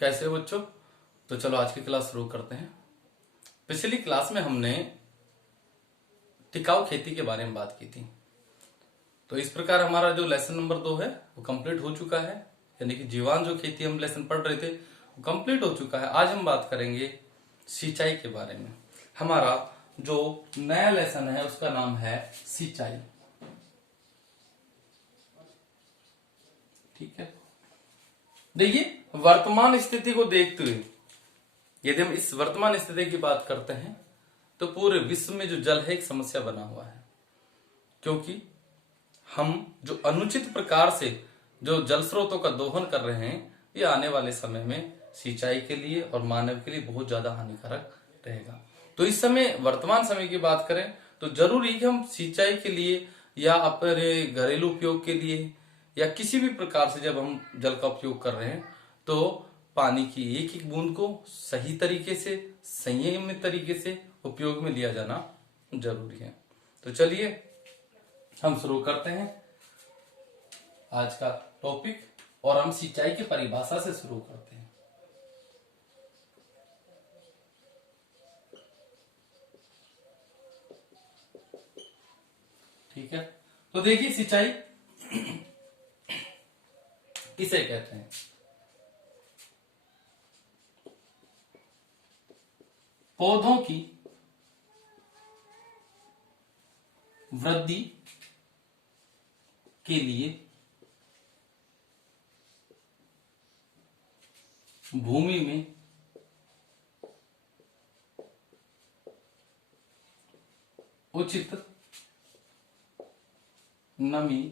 कैसे हो बच्चों? तो चलो आज की क्लास शुरू करते हैं। पिछली क्लास में हमने टिकाऊ खेती के बारे में बात की थी। तो इस प्रकार हमारा जो लेसन नंबर 2 है वो कंप्लीट हो चुका है, यानी कि जीवान जो खेती हम लेसन पढ़ रहे थे वो कंप्लीट हो चुका है। आज हम बात करेंगे सिंचाई के बारे में। हमारा जो नया लेसन है उसका नाम है सिंचाई। ठीक है, देखिए वर्तमान स्थिति को देखते हुए यदि हम इस वर्तमान स्थिति की बात करते हैं तो पूरे विश्व में जो जल है एक समस्या बना हुआ है, क्योंकि हम जो अनुचित प्रकार से जो जल स्रोतों का दोहन कर रहे हैं ये आने वाले समय में सिंचाई के लिए और मानव के लिए बहुत ज्यादा हानिकारक रहेगा। तो इस समय वर्तमान समय की बात करें तो जरूरी है कि हम सिंचाई के लिए या अपने घरेलू उपयोग के लिए या किसी भी प्रकार से जब हम जल का उपयोग कर रहे हैं तो पानी की एक एक बूंद को सही तरीके से संयमित तरीके से उपयोग में लिया जाना जरूरी है। तो चलिए हम शुरू करते हैं आज का टॉपिक और हम सिंचाई की परिभाषा से शुरू करते हैं। ठीक है, तो देखिए सिंचाई किसे कहते हैं? पौधों की वृद्धि के लिए भूमि में उचित नमी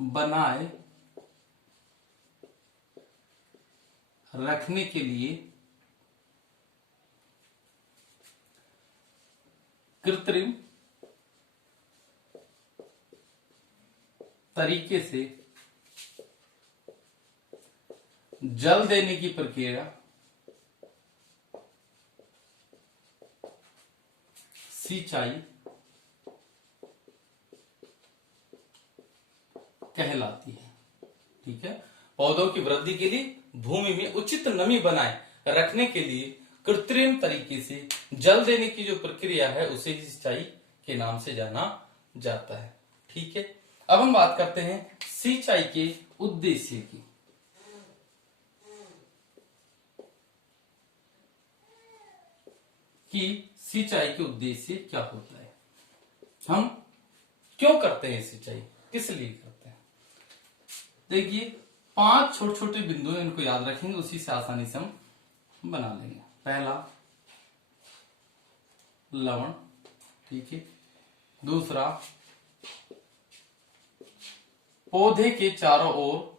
बनाए रखने के लिए कृत्रिम तरीके से जल देने की प्रक्रिया सिंचाई कहलाती है। ठीक है, पौधों की वृद्धि के लिए भूमि में उचित नमी बनाए रखने के लिए कृत्रिम तरीके से जल देने की जो प्रक्रिया है उसे ही सिंचाई के नाम से जाना जाता है। ठीक है, अब हम बात करते हैं सिंचाई के उद्देश्य की। कि सिंचाई के उद्देश्य क्या होता है, हम क्यों करते हैं सिंचाई, किस लिए करते हैं। देखिए 5 छोटे छोटे बिंदु हैं, इनको याद रखेंगे, उसी से आसानी से हम बना लेंगे। पहला लवण, ठीक है। दूसरा पौधे के चारों ओर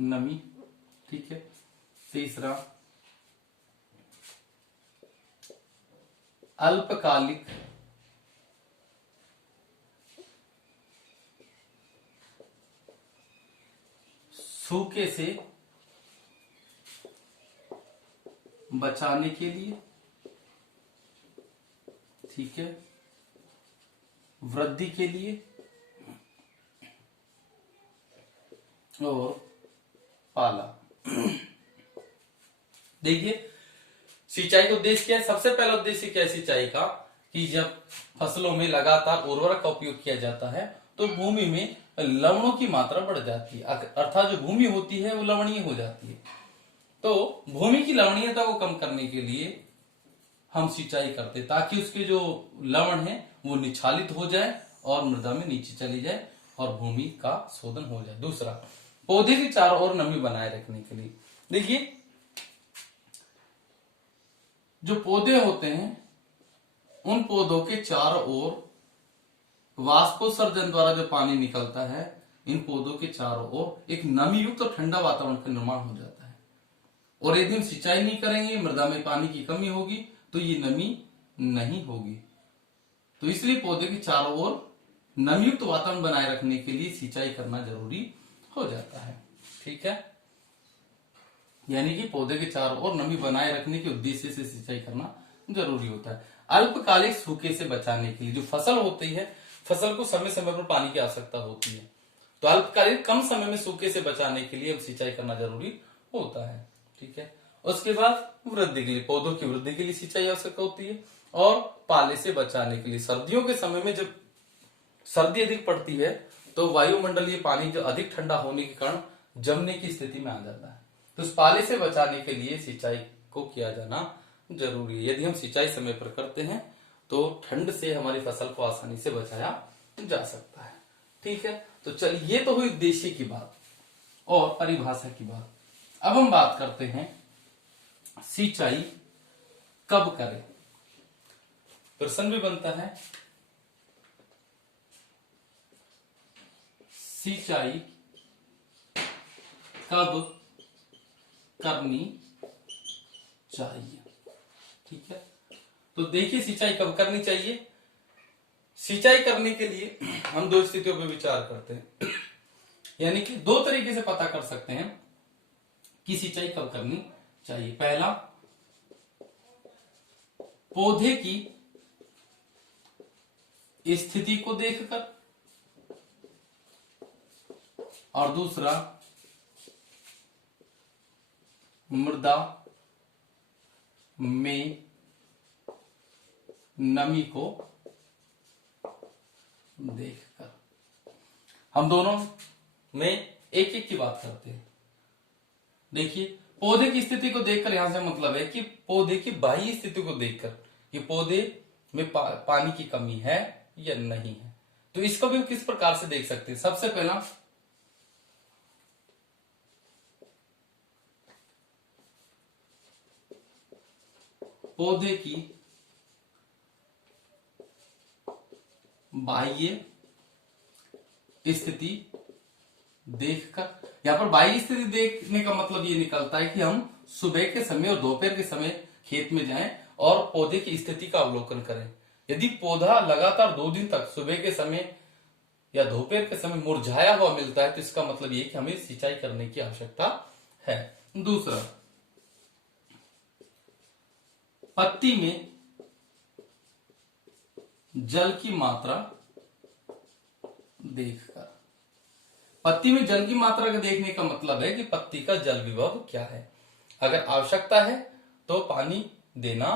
नमी, ठीक है। तीसरा अल्पकालिक सूखे से बचाने के लिए, ठीक है, वृद्धि के लिए और पाला। देखिए सिंचाई का उद्देश्य क्या है? सबसे पहला उद्देश्य क्या है सिंचाई का कि जब फसलों में लगातार उर्वरक का उपयोग किया जाता है तो भूमि में लवणों की मात्रा बढ़ जाती है, अर्थात जो भूमि होती है वो लवणीय हो जाती है। तो भूमि की लवणीयता को कम करने के लिए हम सिंचाई करते ताकि उसके जो लवण है वो निछालित हो जाए और मृदा में नीचे चली जाए और भूमि का शोधन हो जाए। दूसरा पौधे के चारों ओर नमी बनाए रखने के लिए, देखिए जो पौधे होते हैं उन पौधों के चारों ओर वाष्पोत्सर्जन द्वारा जो पानी निकलता है, इन पौधों के चारों ओर एक नमी युक्त और ठंडा वातावरण का निर्माण हो जाता है। और यदि हम सिंचाई नहीं करेंगे, मृदा में पानी की कमी होगी तो ये नमी नहीं होगी। तो इसलिए पौधे के चारों ओर नमीयुक्त वातावरण बनाए रखने के लिए सिंचाई करना जरूरी हो जाता है। ठीक है, यानी कि पौधे के चारों ओर नमी बनाए रखने के उद्देश्य से सिंचाई करना जरूरी होता है। अल्पकालिक सूखे से बचाने के लिए, जो फसल होती है, फसल को समय समय पर पानी की आवश्यकता होती है, तो अल्पकालिक कम समय में सूखे से बचाने के लिए सिंचाई करना जरूरी होता है। ठीक है। उसके बाद वृद्धि के लिए, पौधों की वृद्धि के लिए सिंचाई आवश्यक होती है, और पाले से बचाने के लिए, सर्दियों के समय में जब सर्दी अधिक पड़ती है तो वायुमंडलीय पानी जो अधिक ठंडा होने के कारण जमने की स्थिति में आ जाता है, तो उस पाले से बचाने के लिए सिंचाई को किया जाना जरूरी है। यदि हम सिंचाई समय पर करते हैं तो ठंड से हमारी फसल को आसानी से बचाया जा सकता है। ठीक है। तो चलिए, ये तो हुई उद्देश्य की बात और परिभाषा की बात। अब हम बात करते हैं सिंचाई कब करें। प्रश्न भी बनता है, सिंचाई कब करनी चाहिए। ठीक है। तो देखिए, सिंचाई कब करनी चाहिए। सिंचाई करने के लिए हम दो स्थितियों पर विचार करते हैं, यानी कि दो तरीके से पता कर सकते हैं कि सिंचाई कब करनी चाहिए। पहला, पौधे की स्थिति को देखकर, और दूसरा, मृदा में नमी को देखकर। हम दोनों में एक एक की बात करते हैं। देखिए, पौधे की स्थिति को देखकर यहां से मतलब है कि पौधे की बाह्य स्थिति को देखकर कि पौधे में पानी की कमी है या नहीं है। तो इसको भी किस प्रकार से देख सकते हैं। सबसे पहला, पौधे की बाह्य स्थिति देखकर, यहां पर बाह्य स्थिति देखने का मतलब ये निकलता है कि हम सुबह के समय और दोपहर के समय खेत में जाएं और पौधे की स्थिति का अवलोकन करें। यदि पौधा लगातार 2 दिन तक सुबह के समय या दोपहर के समय मुरझाया हुआ मिलता है तो इसका मतलब ये कि हमें सिंचाई करने की आवश्यकता है। दूसरा, पत्ती में जल की मात्रा देखकर। पत्ती में जल की मात्रा का देखने का मतलब है कि पत्ती का जल विभव क्या है। अगर आवश्यकता है तो पानी देना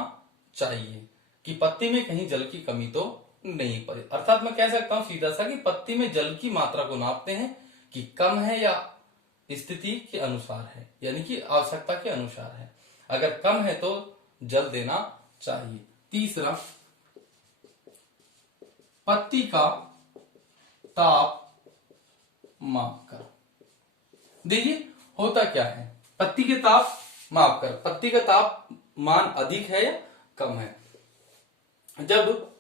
चाहिए, कि पत्ती में कहीं जल की कमी तो नहीं पड़े। अर्थात मैं कह सकता हूं सीधा सा कि पत्ती में जल की मात्रा को नापते हैं कि कम है या स्थिति के अनुसार है, यानी कि आवश्यकता के अनुसार है। अगर कम है तो जल देना चाहिए। तीसरा, पत्ती का ताप माप कर। देखिए, होता क्या है, पत्ती के ताप माप कर, पत्ती का तापमान अधिक है या कम है। जब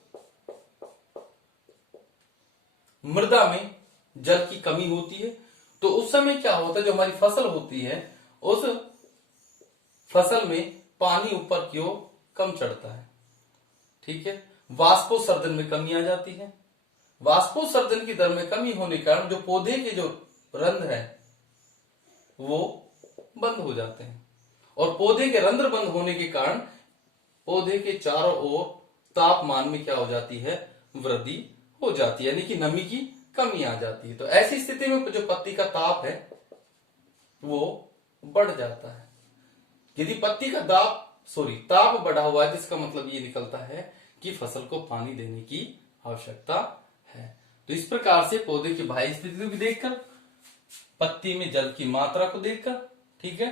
मृदा में जल की कमी होती है तो उस समय क्या होता है, जो हमारी फसल होती है उस फसल में पानी ऊपर की ओर कम चढ़ता है। ठीक है। वाष्पोत्सर्जन में कमी आ जाती है। वाष्पोत्सर्जन की दर में कमी होने के कारण जो पौधे के जो रंध्र है वो बंद हो जाते हैं, और पौधे के रंध्र बंद होने के कारण पौधे के चारों ओर तापमान में क्या हो जाती है, वृद्धि हो जाती है, यानी कि नमी की कमी आ जाती है। तो ऐसी स्थिति में जो पत्ती का ताप है वो बढ़ जाता है। यदि पत्ती का ताप बढ़ा हुआ है, जिसका मतलब ये निकलता है कि फसल को पानी देने की आवश्यकता है। तो इस प्रकार से पौधे की बाह्य स्थिति को देखकर, पत्ती में जल की मात्रा को देखकर, ठीक है,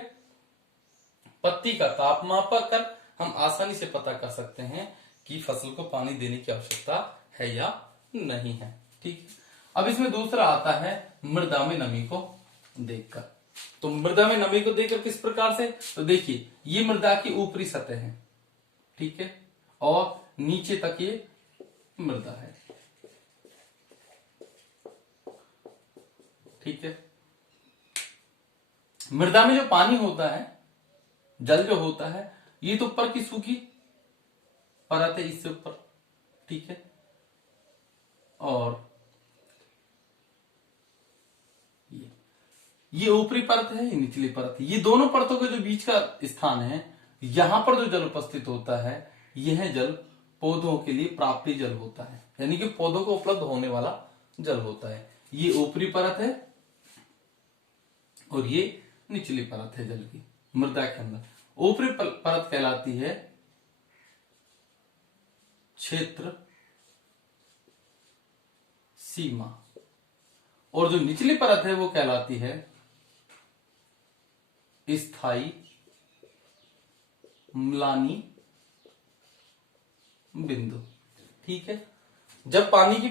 पत्ती का ताप माप कर हम आसानी से पता कर सकते हैं कि फसल को पानी देने की आवश्यकता है या नहीं है। ठीक। अब इसमें दूसरा आता है मृदा में नमी को देखकर। तो मृदा में नमी को देखकर किस प्रकार से, तो देखिए, ये मृदा की ऊपरी सतह है, ठीक है, और नीचे तक ये मृदा है। ठीक है। मृदा में जो पानी होता है, जल जो होता है, ये तो ऊपर की सूखी परत है, इससे ऊपर, ठीक है, और ये ऊपरी परत है, ये निचली परत है। ये दोनों परतों के जो बीच का स्थान है, यहां पर जो जल उपस्थित होता है, यह जल पौधों के लिए प्राप्ति जल होता है, यानी कि पौधों को उपलब्ध होने वाला जल होता है। ये ऊपरी परत है और ये निचली परत है जल की, मृदा के अंदर। ऊपरी परत कहलाती है क्षेत्र सीमा, और जो निचली परत है वो कहलाती है स्थायी म्लानी बिंदु। ठीक है, जब पानी की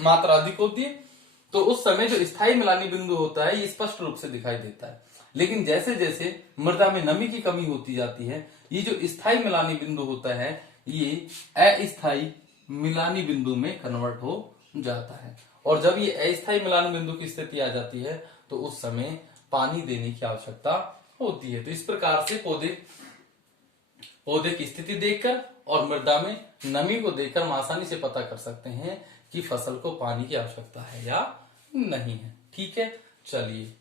मात्रा अधिक होती है तो उस समय जो स्थायी म्लानी बिंदु होता है ये स्पष्ट रूप से दिखाई देता है, लेकिन जैसे जैसे मृदा में नमी की कमी होती जाती है, ये जो स्थायी म्लानी बिंदु होता है ये अस्थायी मिलानी बिंदु में कन्वर्ट हो जाता है। और जब ये अस्थायी मिलानी बिंदु की स्थिति आ जाती है तो उस समय पानी देने की आवश्यकता होती है। तो इस प्रकार से पौधे की स्थिति देखकर और मृदा में नमी को देखकर हम आसानी से पता कर सकते हैं कि फसल को पानी की आवश्यकता है या नहीं है। ठीक है, चलिए